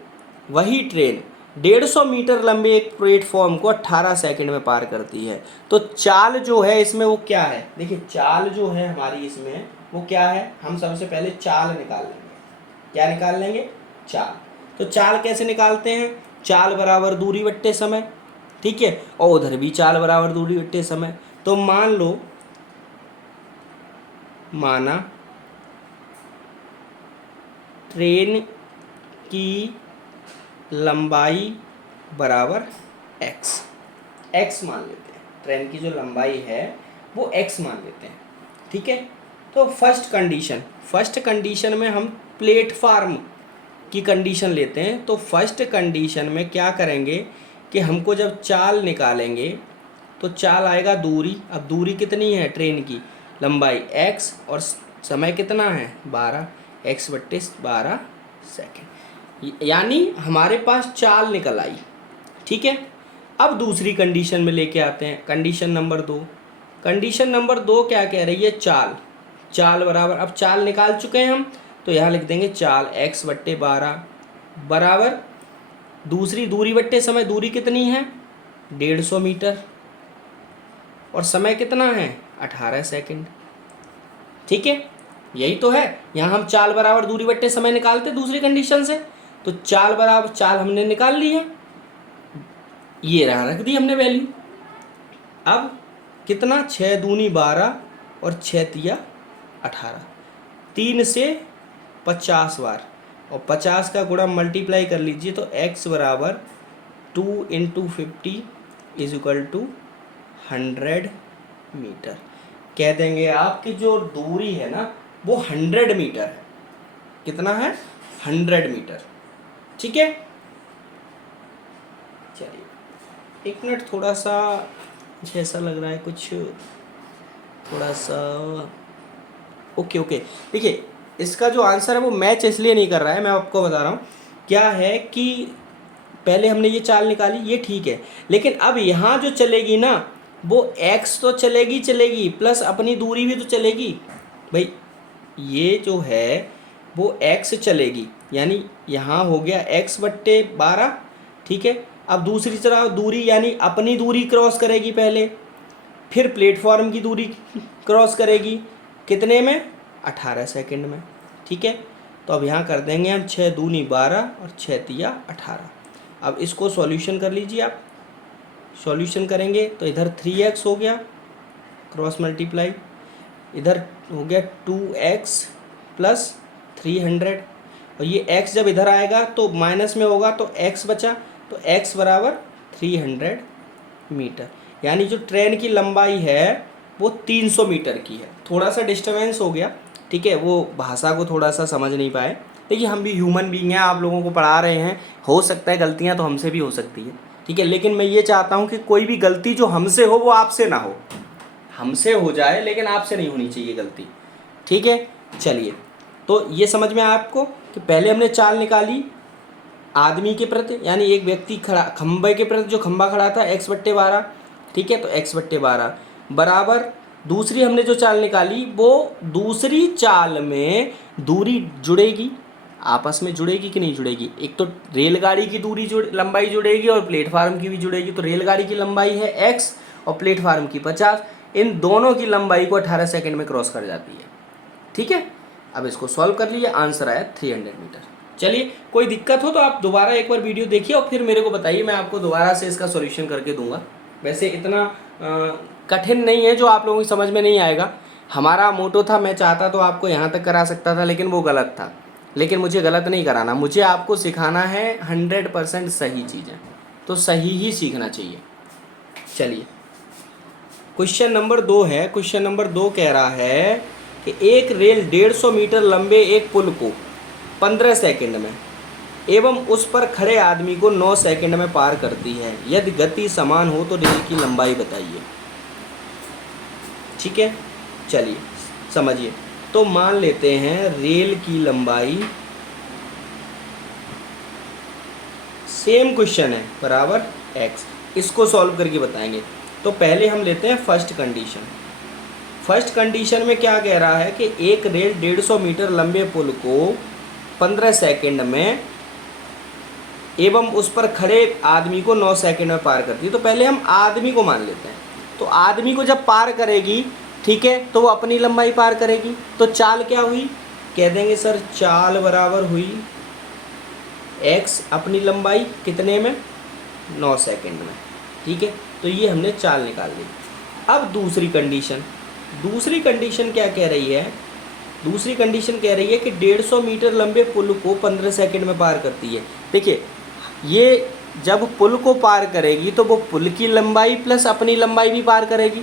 150 मीटर लंबे एक प्लेटफॉर्म को 18 सेकंड में पार करती है, तो चाल जो है इसमें वो क्या है, देखिए चाल जो है हमारी इसमें वो क्या है, हम सबसे पहले चाल निकाल लेंगे। क्या निकाल लेंगे, चाल। तो चाल कैसे निकालते हैं, चाल बराबर दूरी बट्टे समय। ठीक है, और उधर भी चाल बराबर दूरी बट्टे समय। तो मान लो, माना ट्रेन की लंबाई बराबर x मान लेते हैं, ट्रेन की जो लंबाई है वो x मान लेते हैं। ठीक है, तो फर्स्ट कंडीशन में हम प्लेटफार्म की कंडीशन लेते हैं। तो फर्स्ट कंडीशन में क्या करेंगे कि हमको जब चाल निकालेंगे तो चाल आएगा दूरी। अब दूरी कितनी है ट्रेन की, लंबाई x और समय कितना है 12, x/12 सेकेंड। यानी हमारे पास चाल निकल आई। ठीक है, अब दूसरी कंडीशन में लेके आते हैं, कंडीशन नंबर 2। कंडीशन नंबर 2 क्या कह रही है? चाल। चाल बराबर, अब चाल निकाल चुके हैं हम, तो यहाँ लिख देंगे चाल x/12 बराबर दूसरी दूरी बट्टे समय, दूरी कितनी है 150 मीटर, और समय कितना है 18 सेकंड। ठीक है, यही तो है। यहाँ हम चाल बराबर दूरी बट्टे समय निकालते दूसरी कंडीशन से, तो चाल बराबर, चाल हमने निकाल ली है, ये रहा, रख दी हमने वैल्यू। अब कितना, 6 दूनी 12 और 6 तिया 18, 3 से 50 बार, और 50 का गुणा मल्टीप्लाई कर लीजिए, तो x बराबर 2 × 50 इज इक्वल टू 100 मीटर। कह देंगे आपकी जो दूरी है ना वो 100 मीटर है। कितना है? 100 मीटर। ठीक है, चलिए 1 मिनट, थोड़ा सा मुझे ऐसा लग रहा है कुछ थोड़ा सा। ओके, देखिए इसका जो आंसर है वो मैच इसलिए नहीं कर रहा है, मैं आपको बता रहा हूँ क्या है कि पहले हमने ये चाल निकाली, ये ठीक है, लेकिन अब यहाँ जो चलेगी ना वो x तो चलेगी प्लस अपनी दूरी भी तो चलेगी भाई। ये जो है वो x चलेगी, यानी यहाँ हो गया x/12। ठीक है, अब दूसरी तरफ दूरी यानी अपनी दूरी क्रॉस करेगी पहले, फिर प्लेटफॉर्म की दूरी क्रॉस करेगी, कितने में 18 सेकंड में। ठीक है, तो अब यहाँ कर देंगे हम 6 दूनी 12 और 6 तिया 18। अब इसको सॉल्यूशन कर लीजिए आप, सॉल्यूशन करेंगे तो इधर 3x हो गया क्रॉस मल्टीप्लाई, इधर हो गया 2x प्लस 300, और ये x जब इधर आएगा तो माइनस में होगा तो x बचा, तो x बराबर 300 मीटर। यानी जो ट्रेन की लंबाई है वो 300 मीटर की है। थोड़ा सा डिस्टर्बेंस हो गया, ठीक है, वो भाषा को थोड़ा सा समझ नहीं पाए। देखिए हम भी ह्यूमन बीइंग हैं, आप लोगों को पढ़ा रहे हैं, हो सकता है गलतियां तो हमसे भी हो सकती है। ठीक है, लेकिन मैं ये चाहता हूं कि कोई भी गलती जो हमसे हो वो आपसे ना हो, हमसे हो जाए लेकिन आपसे नहीं होनी चाहिए गलती। ठीक है, चलिए, तो ये समझ में आया आपको कि पहले हमने चाल निकाली आदमी के प्रति, यानी एक व्यक्ति खड़ा खंबे के प्रति, जो खंबा खड़ा था x/12। ठीक है, तो x/12 बराबर दूसरी हमने जो चाल निकाली वो दूसरी चाल में दूरी जुड़ेगी, आपस में जुड़ेगी कि नहीं जुड़ेगी? एक तो रेलगाड़ी की दूरी लंबाई जुड़ेगी और प्लेटफार्म की भी जुड़ेगी। तो रेलगाड़ी की लंबाई है x और प्लेटफार्म की 50, इन दोनों की लंबाई को 18 सेकंड में क्रॉस कर जाती है। ठीक है, अब इसको सॉल्व कर लीजिए, आंसर आया 300 मीटर। चलिए, कोई दिक्कत हो तो आप दोबारा एक बार वीडियो देखिए और फिर मेरे को बताइए, मैं आपको दोबारा से इसका सॉल्यूशन करके दूंगा। वैसे इतना कठिन नहीं है जो आप लोगों की समझ में नहीं आएगा। हमारा मोटो था, मैं चाहता तो आपको यहाँ तक करा सकता था, लेकिन वो गलत था। लेकिन मुझे गलत नहीं कराना, मुझे आपको सिखाना है 100% सही चीज़ें, तो सही ही सीखना चाहिए। चलिए, क्वेश्चन नंबर 2 है। क्वेश्चन नंबर 2 कह रहा है कि एक रेल 150 मीटर लंबे एक पुल को 15 सेकंड में एवं उस पर खड़े आदमी को 9 सेकंड में पार करती है। यदि गति समान हो तो रेल की लंबाई बताइए। ठीक है, चलिए समझिए। तो मान लेते हैं रेल की लंबाई, सेम क्वेश्चन है, बराबर x, इसको सॉल्व करके बताएंगे। तो पहले हम लेते हैं फर्स्ट कंडीशन। फर्स्ट कंडीशन में क्या कह रहा है कि एक रेल 150 मीटर लंबे पुल को 15 सेकंड में एवं उस पर खड़े आदमी को 9 सेकंड में पार करती है। तो पहले हम आदमी को मान लेते हैं। तो आदमी को जब पार करेगी, ठीक है, तो वो अपनी लंबाई पार करेगी। तो चाल क्या हुई? कह देंगे सर चाल बराबर हुई x अपनी लंबाई कितने में 9 सेकंड में। ठीक है, तो ये हमने चाल निकाल ली। अब दूसरी कंडीशन क्या कह रही है? दूसरी कंडीशन कह रही है कि 150 मीटर लंबे पुल को 15 सेकंड में पार करती है। देखिए, ये जब पुल को पार करेगी तो वो पुल की लंबाई प्लस अपनी लंबाई भी पार करेगी।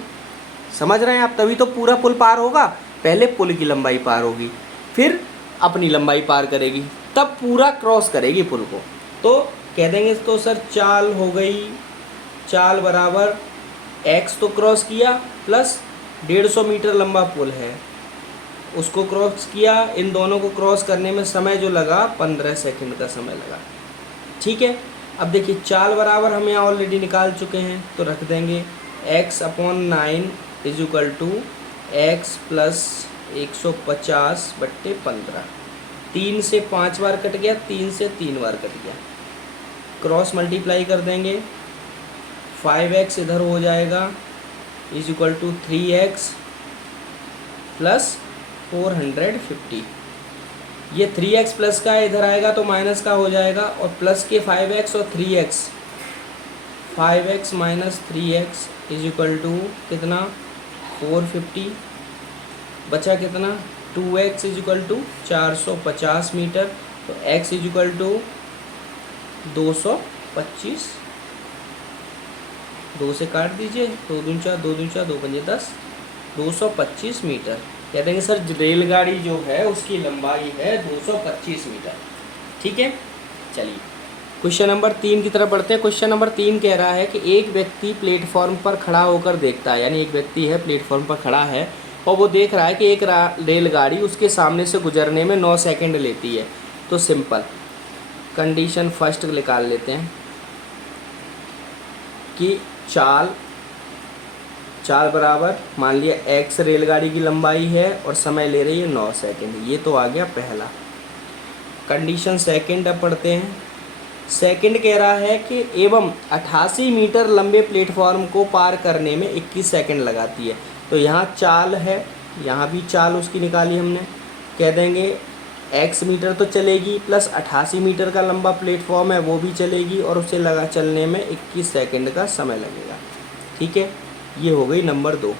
समझ रहे हैं आप? तभी तो पूरा पुल पार होगा। पहले पुल की लंबाई पार होगी, फिर अपनी लंबाई पार करेगी, तब पूरा क्रॉस करेगी पुल को। तो कह देंगे तो सर चाल हो गई, चाल बराबर x तो क्रॉस किया प्लस 150 मीटर लंबा पुल है, उसको क्रॉस किया, इन दोनों को क्रॉस करने में समय जो लगा 15 सेकंड का समय लगा। ठीक है, अब देखिए चाल बराबर हम यहाँ ऑलरेडी निकाल चुके हैं, तो रख देंगे x/9 is equal to x plus 150/15। 3 से 5 बार कट गया, 3 से 3 बार कट गया, क्रॉस मल्टीप्लाई कर देंगे, 5x इधर हो जाएगा is equal to 3x plus 450। ये 3x प्लस का इधर आएगा तो माइनस का हो जाएगा, और प्लस के 5x और 3x, 5x minus 3x is equal to कितना 450, बचा कितना 2x is equal to 450 metre, तो x इज इक्वल टू 225, 2 से काट दीजिए, 2 दूनी 4, 2 दूनी 4, 2 पंजे 10, 225 मीटर। कह देंगे सर रेलगाड़ी जो है उसकी लंबाई है 225 मीटर। ठीक है, चलिए क्वेश्चन नंबर 3 की तरफ बढ़ते हैं। क्वेश्चन नंबर 3 कह रहा है कि एक व्यक्ति प्लेटफॉर्म पर खड़ा होकर देखता है, यानी एक व्यक्ति है प्लेटफॉर्म पर खड़ा है और वो देख रहा है कि एक रेलगाड़ी उसके सामने से गुजरने में 9 सेकंड लेती है। तो सिंपल कंडीशन फर्स्ट निकाल लेते हैं कि चाल बराबर, मान लिया x रेलगाड़ी की लंबाई है और समय ले रही है 9 सेकंड। ये तो आ गया पहला। कंडीशन सेकंड अब पढ़ते हैं। सेकंड कह रहा है कि एवं 88 मीटर लंबे प्लेटफॉर्म को पार करने में 21 सेकंड लगाती है। तो यहाँ चाल है, यहाँ भी चाल उसकी निकाली हमने, कह देंगे x मीटर तो चलेगी प्लस 88 मीटर का लंबा प्लेटफॉर्म है वो भी चलेगी, और उसे लगा चलने में 21 सेकंड का समय लगेगा। ठीक है, ये हो गई नंबर 2।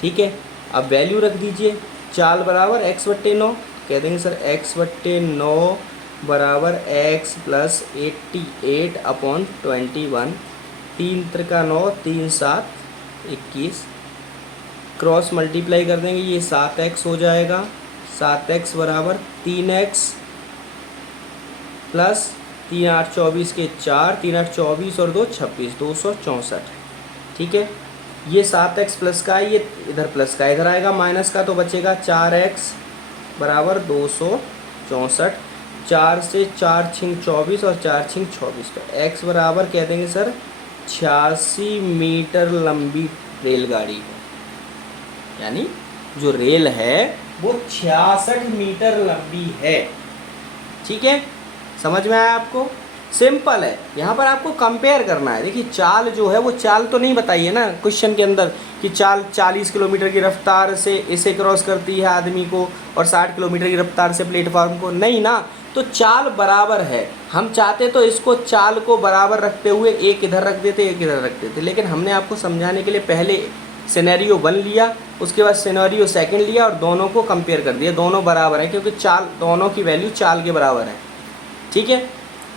ठीक है, अब वैल्यू रख दीजिए, चाल बराबर x/9, कह देंगे सर x/9 बराबर x plus 88/21, 3 Trika 9, 3 7 21, cross multiply कर देंगे, ये 7x हो जाएगा, 7x बराबर 3x प्लस 3 8 24 के 4, 3 8 24 और 2 26, 264। ठीक है, ये 7x प्लस का है, ये इधर प्लस का इधर आएगा, माइनस का तो बचेगा 4x बराबर 264, 4 से 4 छिंग 24 और 4 छिंग 26, तो x बराबर कह देंगे सर 86 मीटर लंबी रेलगाड़ी है, यानी जो रेल है वो 66 मीटर लंबी है। ठीक है, समझ में आया आपको? सिंपल है, यहाँ पर आपको कंपेयर करना है। देखिए चाल जो है वो चाल तो नहीं बताई है ना क्वेश्चन के अंदर कि चाल 40 किलोमीटर की रफ्तार से इसे क्रॉस करती है आदमी को और 60 किलोमीटर की रफ्तार से प्लेटफॉर्म को, नहीं ना। तो चाल बराबर है, हम चाहते तो इसको चाल को बराबर रखते हुए एक इधर रख देते एक इधर रख देते, लेकिन हमने आपको समझाने के लिए पहले सिनेरियो 1 लिया, उसके बाद सिनेरियो 2 लिया और दोनों को कंपेयर कर दिया, दोनों बराबर है क्योंकि चाल दोनों की वैल्यू चाल के बराबर है। ठीक है,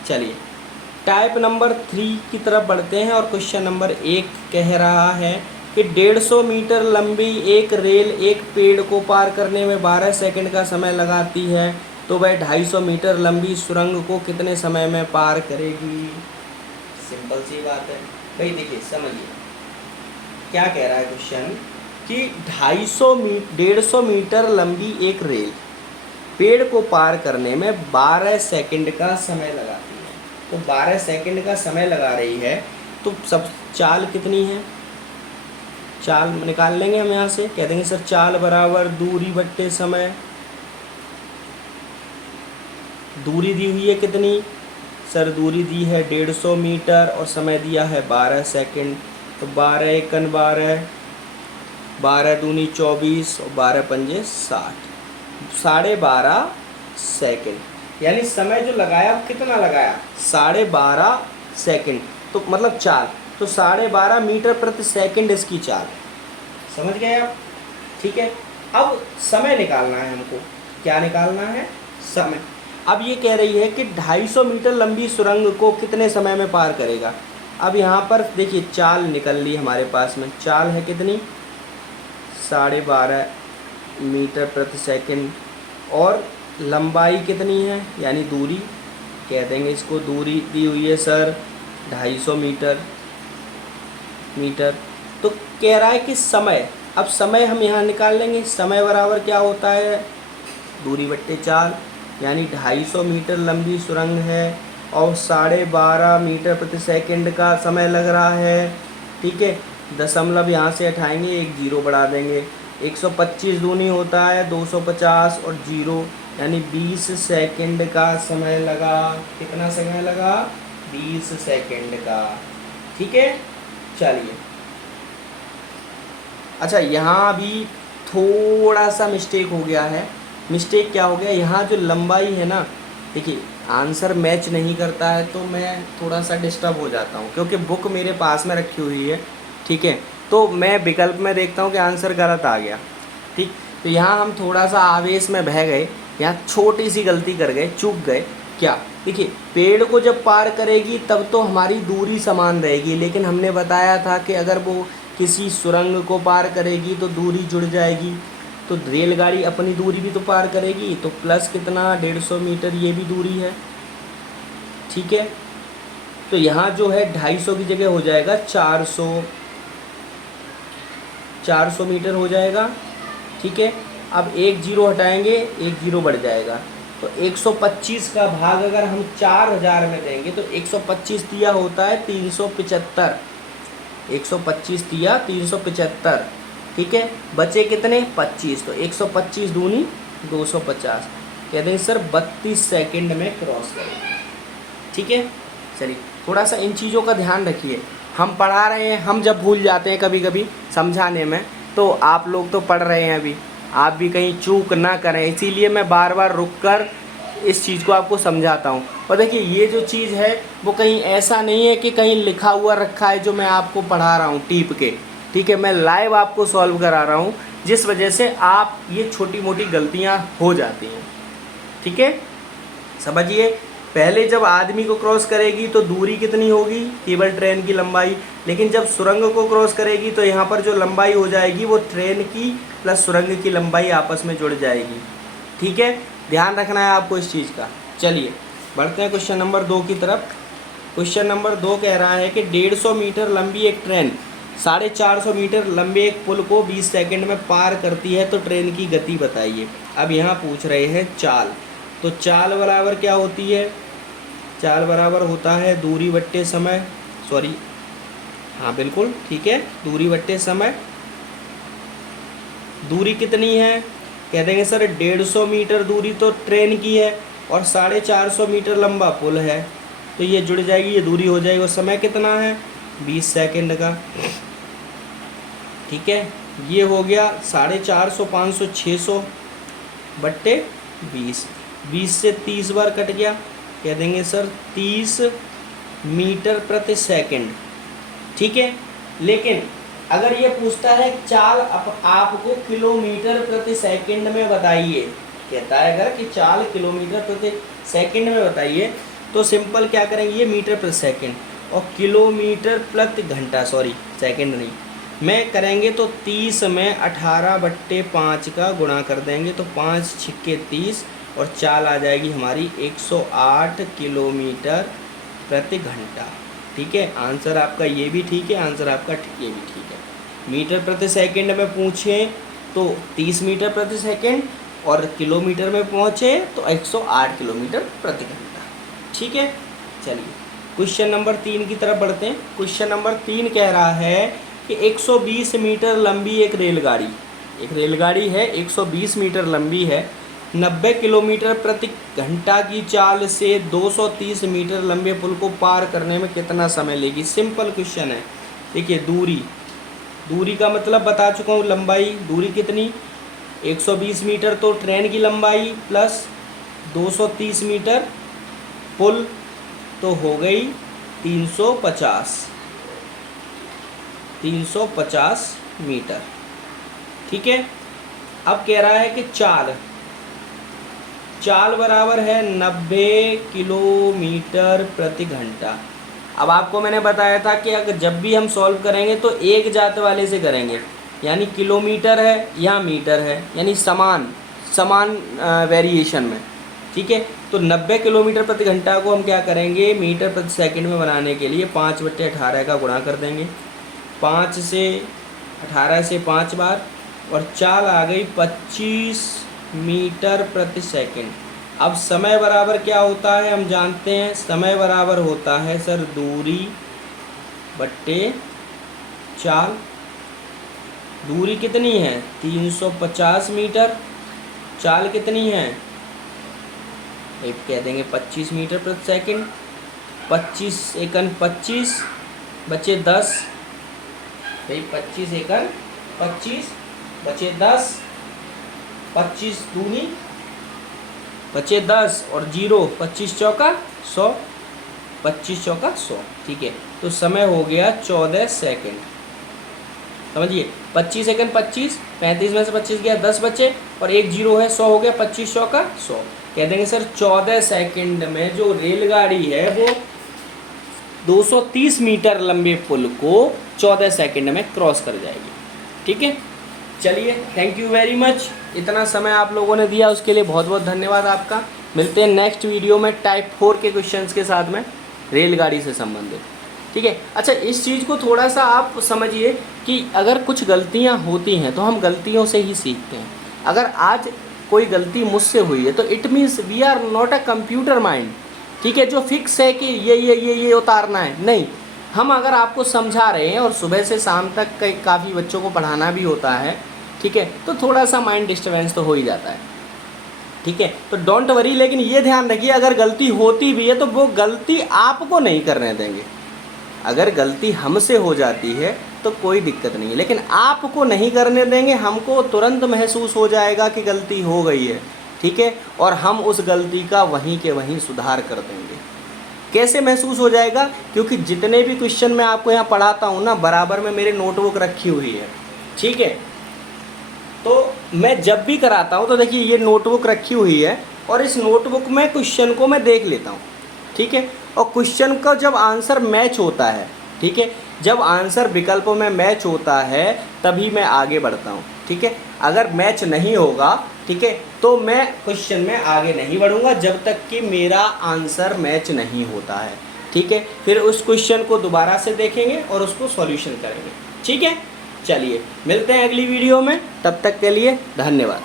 चलिए टाइप नंबर 3 की तरफ बढ़ते हैं और क्वेश्चन नंबर 1 कह रहा है कि 150 मीटर लंबी एक रेल एक पेड़ को पार करने में 12 सेकंड का समय लगाती है, तो वह 250 मीटर लंबी सुरंग को कितने समय में पार करेगी। सिंपल सी बात है भाई, देखिए समझिए क्या कह रहा है क्वेश्चन कि 150 मीटर लंबी एक रेल पेड़ को पार करने में 12 सेकंड का समय लगाती है। तो 12 सेकंड का समय लगा रही है, तो सब चाल कितनी है, चाल निकाल लेंगे हम यहाँ से, कह देंगे सर चाल बराबर दूरी बट्टे समय। दूरी दी हुई है कितनी सर, दूरी दी है 150 मीटर और समय दिया है 12 सेकंड, तो 12 एकन 12, 12 दूनी 24 और 12 पंजे 60, 12.5 सेकंड, यानी समय जो लगाया वो कितना लगाया 12.5 सेकंड, तो मतलब चाल, तो 12.5 मीटर प्रति सेकंड इसकी चाल। समझ गए आप? ठीक है, अब समय निकालना है हमको। क्या निकालना है? समय। अब ये कह रही है कि 250 मीटर लंबी सुरंग को कितने समय में पार करेगा। अब यहाँ पर देखिए चाल निकल ली हमारे पास में, चाल है कितनी 12.5 मीटर प्रति सेकंड और लंबाई कितनी है यानी दूरी, कह देंगे इसको दूरी दी हुई है सर 250 मीटर। तो कह रहा है कि समय, अब समय हम यहाँ निकाल लेंगे। समय बराबर क्या होता है, दूरी बट्टे चाल, यानी 250 मीटर लंबी सुरंग है और 12.5 मीटर प्रति सेकंड का समय लग रहा है। ठीक है, दशमलव यहाँ से हटाएंगे, एक जीरो बढ़ा देंगे। 125 दूनी होता है 250 और जीरो, यानी 20 सेकंड का समय लगा। कितना समय लगा, 20 सेकंड का। ठीक है, चलिए। अच्छा, यहाँ भी थोड़ा सा मिस्टेक हो गया है। मिस्टेक क्या हो गया, यहाँ जो लंबाई है ना, देखिए आंसर मैच नहीं करता है तो मैं थोड़ा सा डिस्टर्ब हो जाता हूँ, क्योंकि बुक मेरे पास में रखी हुई है। ठीक है, तो मैं विकल्प में देखता हूँ कि आंसर गलत आ गया। ठीक, तो यहाँ हम थोड़ा सा आवेश में बह गए, यहाँ छोटी सी गलती कर गए, चूक गए। क्या, देखिए पेड़ को जब पार करेगी तब तो हमारी दूरी समान रहेगी, लेकिन हमने बताया था कि अगर वो किसी सुरंग को पार करेगी तो दूरी जुड़ जाएगी। तो रेलगाड़ी अपनी दूरी भी तो पार करेगी, तो प्लस कितना 150 मीटर ये भी दूरी है। ठीक है, तो यहाँ जो है 250 की जगह हो जाएगा 400 मीटर हो जाएगा। ठीक है, अब एक जीरो हटाएंगे, एक जीरो बढ़ जाएगा, तो 125 का भाग अगर हम 4000 में देंगे तो 125 दिया होता है 375। 125 दिया 375। ठीक है, बचे कितने 25, तो 125 दूनी 250। कहते हैं सर 32 सेकंड में क्रॉस करें। ठीक है, चलिए थोड़ा सा इन चीज़ों का ध्यान रखिए। हम पढ़ा रहे हैं, हम जब भूल जाते हैं कभी कभी समझाने में, तो आप लोग तो पढ़ रहे हैं अभी, आप भी कहीं चूक ना करें, इसीलिए मैं बार बार रुककर इस चीज़ को आपको समझाता हूँ। और देखिए ये जो चीज़ है वो कहीं ऐसा नहीं है कि कहीं लिखा हुआ रखा है जो मैं आपको पढ़ा रहा हूँ टीप के। ठीक है, मैं लाइव आपको सॉल्व करा रहा हूँ, जिस वजह से आप ये छोटी मोटी गलतियाँ हो जाती हैं। ठीक है, समझिए। पहले जब आदमी को क्रॉस करेगी तो दूरी कितनी होगी, केवल ट्रेन की लंबाई, लेकिन जब सुरंग को क्रॉस करेगी तो यहाँ पर जो लंबाई हो जाएगी वो ट्रेन की प्लस सुरंग की लंबाई आपस में जुड़ जाएगी। ठीक है, ध्यान रखना है आपको इस चीज़ का। चलिए बढ़ते हैं क्वेश्चन नंबर 2 की तरफ। क्वेश्चन नंबर 2 कह रहा है कि 150 मीटर लंबी एक ट्रेन 450 मीटर लंबे एक पुल को 20 सेकंड में पार करती है, तो ट्रेन की गति बताइए। अब यहाँ पूछ रहे हैं चाल, तो चाल बराबर क्या होती है, चाल बराबर होता है दूरी बट्टे समय, सॉरी हाँ बिल्कुल ठीक है, दूरी बट्टे समय। दूरी कितनी है, कह देंगे सर 150 मीटर दूरी तो ट्रेन की है और 450 मीटर लंबा पुल है, तो ये जुड़ जाएगी, ये दूरी हो जाएगी। और समय कितना है 20 सेकंड का। ठीक है, ये हो गया 450, 500, 600 बट्टे 20, 20 से 30 बार कट गया, कह देंगे सर 30 मीटर प्रति सेकंड। ठीक है, लेकिन अगर ये पूछता है चाल आपको किलोमीटर प्रति सेकंड में बताइए, कहता है अगर कि चाल किलोमीटर प्रति सेकंड में बताइए, तो सिंपल क्या करेंगे, ये मीटर प्रति सेकंड और किलोमीटर प्रति घंटा, सॉरी सेकंड नहीं, में करेंगे तो 30 में 18/5 का गुणा कर देंगे, तो 5 छिक्के 30 और चाल आ जाएगी हमारी 108 किलोमीटर प्रति घंटा। ठीक है, आंसर आपका ये भी ठीक है, आंसर आपका ये भी ठीक है। मीटर प्रति सेकंड में पूछें तो 30 मीटर प्रति सेकंड और किलोमीटर में पहुँचे तो 108 किलोमीटर प्रति घंटा। ठीक है, चलिए क्वेश्चन नंबर 3 की तरफ बढ़ते हैं। क्वेश्चन नंबर 3 कह रहा है कि 120 मीटर लंबी एक रेलगाड़ी है 120 मीटर लंबी है, 90 किलोमीटर प्रति घंटा की चाल से 230 मीटर लंबे पुल को पार करने में कितना समय लेगी। सिंपल क्वेश्चन है। देखिए दूरी का मतलब बता चुका हूँ, लंबाई दूरी कितनी 120 मीटर तो ट्रेन की लंबाई प्लस 230 मीटर पुल, तो हो गई 350 मीटर। ठीक है, अब कह रहा है कि चाल बराबर है 90 किलोमीटर प्रति घंटा। अब आपको मैंने बताया था कि अगर जब भी हम सॉल्व करेंगे तो एक जात वाले से करेंगे, यानी किलोमीटर है या मीटर है, यानी समान वेरिएशन में। ठीक है, तो 90 किलोमीटर प्रति घंटा को हम क्या करेंगे, मीटर प्रति सेकंड में बनाने के लिए 5/18 का गुणा कर देंगे। 5 से 18 से 5 बार, और चाल आ गई 25 मीटर प्रति सेकंड। अब समय बराबर क्या होता है हम जानते हैं, समय बराबर होता है सर दूरी बट्टे चाल। दूरी कितनी है 350 मीटर, चाल कितनी है एक कह देंगे 25 मीटर प्रति सेकंड। 25 एकन 25 बचे 10, भाई 25 एकन 25 बचे 10, 25 दूनी बचे 10 और 0, 25 चौका 100, 25 चौका 100। ठीक है, तो समय हो गया 14 सेकंड। समझिए 25 सेकंड 25, 35 में से 25 गया 10 बचे, और एक 0 है 100 हो गया, 25 चौका 100। कह देंगे सर 14 सेकंड में जो रेलगाड़ी है वो 230 मीटर लंबे पुल को 14 सेकंड में क्रॉस कर जाएगी। ठीक है, चलिए थैंक यू वेरी मच, इतना समय आप लोगों ने दिया उसके लिए बहुत बहुत धन्यवाद आपका। मिलते हैं नेक्स्ट वीडियो में टाइप 4 के क्वेश्चंस के साथ में रेलगाड़ी से संबंधित। ठीक है, अच्छा इस चीज़ को थोड़ा सा आप समझिए कि अगर कुछ गलतियां होती हैं तो हम गलतियों से ही सीखते हैं। अगर आज कोई गलती मुझसे हुई है तो it means we are not a computer mind. ठीक है, जो फिक्स है कि ये उतारना है, नहीं। हम अगर आपको समझा रहे हैं और सुबह से शाम तक काफ़ी बच्चों को पढ़ाना भी होता है, ठीक है, तो थोड़ा सा माइंड डिस्टर्बेंस तो हो ही जाता है। ठीक है, तो डोंट वरी, लेकिन ये ध्यान रखिए अगर गलती होती भी है तो वो गलती आपको नहीं करने देंगे। अगर गलती हमसे हो जाती है तो कोई दिक्कत नहीं है, लेकिन आपको नहीं करने देंगे। हमको तुरंत महसूस हो जाएगा कि गलती हो गई है, ठीक है, और हम उस गलती का वहीं के वहीं सुधार कर देंगे। कैसे महसूस हो जाएगा, क्योंकि जितने भी क्वेश्चन मैं आपको यहाँ पढ़ाता हूँ ना, बराबर में मेरी नोटबुक रखी हुई है। ठीक है, तो मैं जब भी कराता हूँ तो देखिए ये नोटबुक रखी हुई है, और इस नोटबुक में क्वेश्चन को मैं देख लेता हूँ। ठीक है, और क्वेश्चन का जब आंसर मैच होता है, ठीक है, जब आंसर विकल्पों में मैच होता है तभी मैं आगे बढ़ता हूँ। ठीक है, अगर मैच नहीं होगा, ठीक है, तो मैं क्वेश्चन में आगे नहीं बढ़ूँगा जब तक कि मेरा आंसर मैच नहीं होता है। ठीक है, फिर उस क्वेश्चन को दोबारा से देखेंगे और उसको सॉल्यूशन करेंगे। ठीक है, चलिए मिलते हैं अगली वीडियो में, तब तक के लिए धन्यवाद।